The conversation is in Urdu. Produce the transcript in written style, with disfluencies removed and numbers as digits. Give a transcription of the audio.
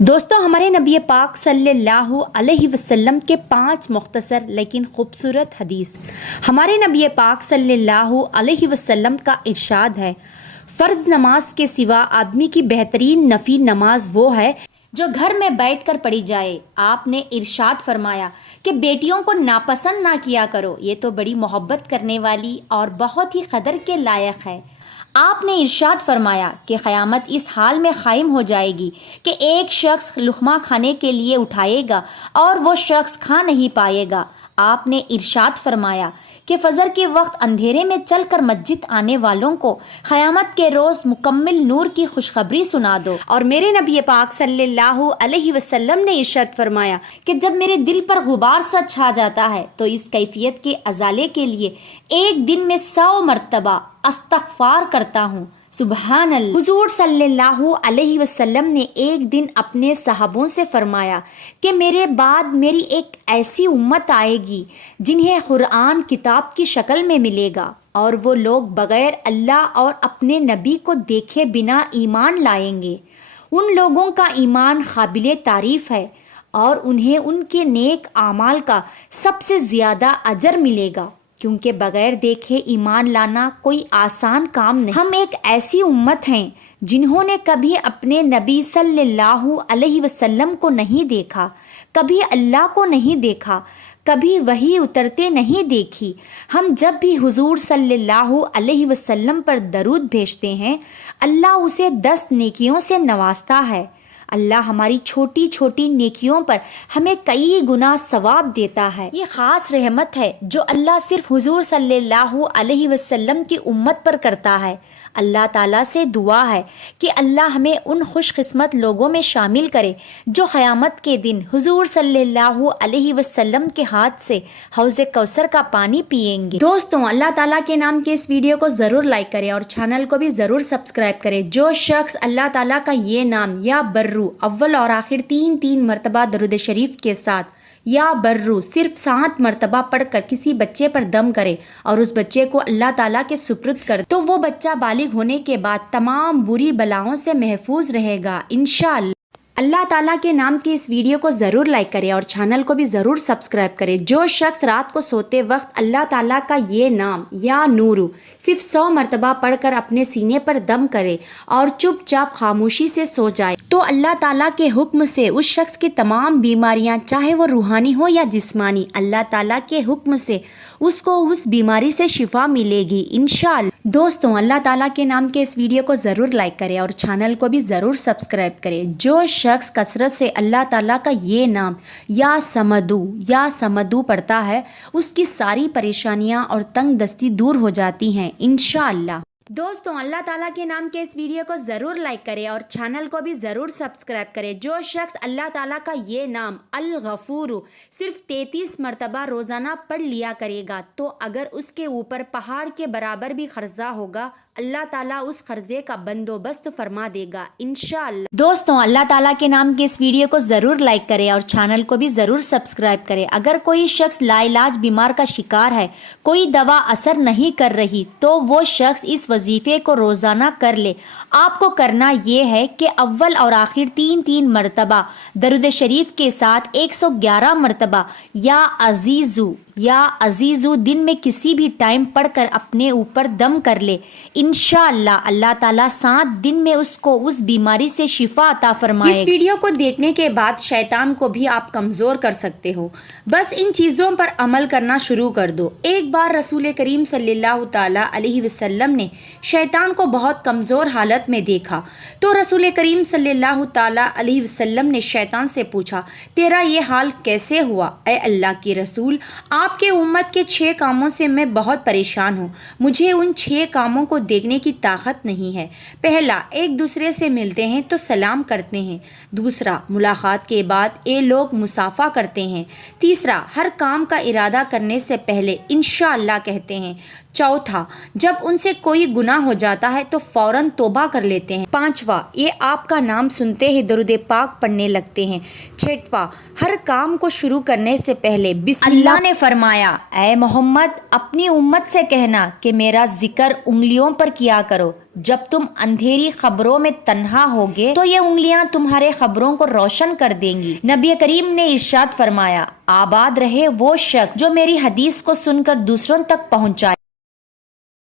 دوستوں، ہمارے نبی پاک صلی اللہ علیہ وسلم کے 5 مختصر لیکن خوبصورت حدیث۔ ہمارے نبی پاک صلی اللہ علیہ وسلم کا ارشاد ہے، فرض نماز کے سوا آدمی کی بہترین نفلی نماز وہ ہے جو گھر میں بیٹھ کر پڑھی جائے۔ آپ نے ارشاد فرمایا کہ بیٹیوں کو ناپسند نہ کیا کرو، یہ تو بڑی محبت کرنے والی اور بہت ہی قدر کے لائق ہے۔ آپ نے ارشاد فرمایا کہ قیامت اس حال میں قائم ہو جائے گی کہ ایک شخص لقمہ کھانے کے لیے اٹھائے گا اور وہ شخص کھا نہیں پائے گا۔ آپ نے ارشاد فرمایا کہ فجر کے وقت اندھیرے میں چل کر مسجد آنے والوں کو قیامت کے روز مکمل نور کی خوشخبری سنا دو۔ اور میرے نبی پاک صلی اللہ علیہ وسلم نے ارشاد فرمایا کہ جب میرے دل پر غبار سا چھا جاتا ہے تو اس کیفیت کے ازالے کے لیے ایک دن میں 100 مرتبہ استغفار کرتا ہوں۔ سبحان اللہ۔ حضور صلی اللہ علیہ وسلم نے ایک دن اپنے صحابوں سے فرمایا کہ میرے بعد میری ایک ایسی امت آئے گی جنہیں قرآن کتاب کی شکل میں ملے گا، اور وہ لوگ بغیر اللہ اور اپنے نبی کو دیکھے بنا ایمان لائیں گے۔ ان لوگوں کا ایمان قابل تعریف ہے اور انہیں ان کے نیک اعمال کا سب سے زیادہ اجر ملے گا، کیونکہ بغیر دیکھے ایمان لانا کوئی آسان کام نہیں۔ ہم ایک ایسی امت ہیں جنہوں نے کبھی اپنے نبی صلی اللہ علیہ وسلم کو نہیں دیکھا، کبھی اللہ کو نہیں دیکھا، کبھی وحی اترتے نہیں دیکھی۔ ہم جب بھی حضور صلی اللہ علیہ وسلم پر درود بھیجتے ہیں، اللہ اسے 10 نیکیوں سے نوازتا ہے۔ اللہ ہماری چھوٹی چھوٹی نیکیوں پر ہمیں کئی گنا ثواب دیتا ہے۔ یہ خاص رحمت ہے جو اللہ صرف حضور صلی اللہ علیہ وسلم کی امت پر کرتا ہے۔ اللہ تعالیٰ سے دعا ہے کہ اللہ ہمیں ان خوش قسمت لوگوں میں شامل کرے جو قیامت کے دن حضور صلی اللہ علیہ وسلم کے ہاتھ سے حوض کوثر کا پانی پئیں گے۔ دوستوں، اللہ تعالیٰ کے نام کے اس ویڈیو کو ضرور لائک کریں اور چینل کو بھی ضرور سبسکرائب کریں۔ جو شخص اللہ تعالیٰ کا یہ نام یا برو اول اور آخر 3 مرتبہ درود شریف کے ساتھ یا برو صرف 7 مرتبہ پڑھ کر کسی بچے پر دم کرے اور اس بچے کو اللہ تعالیٰ کے سپرد کر تو وہ بچہ بالغ ہونے کے بعد تمام بری بلاؤں سے محفوظ رہے گا انشاءاللہ۔ اللہ تعالیٰ کے نام کی اس ویڈیو کو ضرور لائک کریں اور چینل کو بھی ضرور سبسکرائب کریں۔ جو شخص رات کو سوتے وقت اللہ تعالیٰ کا یہ نام یا نورو صرف 100 مرتبہ پڑھ کر اپنے سینے پر دم کرے اور چپ چاپ خاموشی سے سو جائے تو اللہ تعالیٰ کے حکم سے اس شخص کی تمام بیماریاں، چاہے وہ روحانی ہو یا جسمانی، اللہ تعالیٰ کے حکم سے اس کو اس بیماری سے شفا ملے گی انشاءاللہ۔ دوستوں، اللہ تعالیٰ کے نام کے اس ویڈیو کو ضرور لائک کریں اور چینل کو بھی ضرور سبسکرائب کریں۔ جو شخص کثرت سے اللہ تعالیٰ کا یہ نام یا سمدو پڑھتا ہے، اس کی ساری پریشانیاں اور تنگ دستی دور ہو جاتی ہیں انشاءاللہ۔ دوستوں، اللہ تعالیٰ کے نام کے اس ویڈیو کو ضرور لائک کریں اور چینل کو بھی ضرور سبسکرائب کریں۔ جو شخص اللہ تعالیٰ کا یہ نام الغفور صرف 33 مرتبہ روزانہ پڑھ لیا کرے گا تو اگر اس کے اوپر پہاڑ کے برابر بھی قرضہ ہوگا، اللہ تعالیٰ اس قرضے کا بندوبست فرما دے گا انشاءاللہ۔ دوستوں، اللہ تعالیٰ کے نام کے اس ویڈیو کو ضرور لائک کریں اور چینل کو بھی ضرور سبسکرائب کریں۔ اگر کوئی شخص لا علاج بیمار کا شکار ہے، کوئی دوا اثر نہیں کر رہی، تو وہ شخص اس وظیفے کو روزانہ کر لے۔ آپ کو کرنا یہ ہے کہ اول اور آخر 3 مرتبہ درود شریف کے ساتھ 111 مرتبہ یا عزیزو دن میں کسی بھی ٹائم پڑھ کر اپنے اوپر دم کر لے۔ انشاءاللہ اللہ تعالیٰ 7 دن میں اس کو اس بیماری سے شفا عطا فرمائے۔ اس ویڈیو کو دیکھنے کے بعد شیطان کو بھی آپ کمزور کر سکتے ہو، بس ان چیزوں پر عمل کرنا شروع کر دو۔ ایک بار رسول کریم صلی اللہ تعالیٰ علیہ وسلم نے شیطان کو بہت کمزور حالت میں دیکھا تو رسول کریم صلی اللہ تعالیٰ علیہ وسلم نے شیطان سے پوچھا، تیرا یہ حال کیسے ہوا؟ اے اللہ کے رسول، آپ کے امت کے 6 کاموں سے میں بہت پریشان ہوں، مجھے ان 6 کاموں کو دیکھنے کی طاقت نہیں ہے۔ پہلا، ایک دوسرے سے ملتے ہیں تو سلام کرتے ہیں۔ دوسرا، ملاقات کے بعد یہ لوگ مصافحہ کرتے ہیں۔ تیسرا، ہر کام کا ارادہ کرنے سے پہلے انشاءاللہ کہتے ہیں۔ چوتھا، جب ان سے کوئی گناہ ہو جاتا ہے تو فوراً توبہ کر لیتے ہیں۔ پانچواں، یہ آپ کا نام سنتے ہی درود پاک پڑھنے لگتے ہیں۔ چھٹواں، ہر کام کو شروع کرنے سے پہلے بسم اللہ۔ اللہ نے فرمایا، اے محمد اپنی امت سے کہنا کہ میرا ذکر انگلیوں پر کیا کرو، جب تم اندھیری خبروں میں تنہا ہوگے تو یہ انگلیاں تمہارے خبروں کو روشن کر دیں گی۔ نبی کریم نے ارشاد فرمایا، آباد رہے وہ شخص جو میری حدیث کو سن کر دوسروں تک پہنچائے۔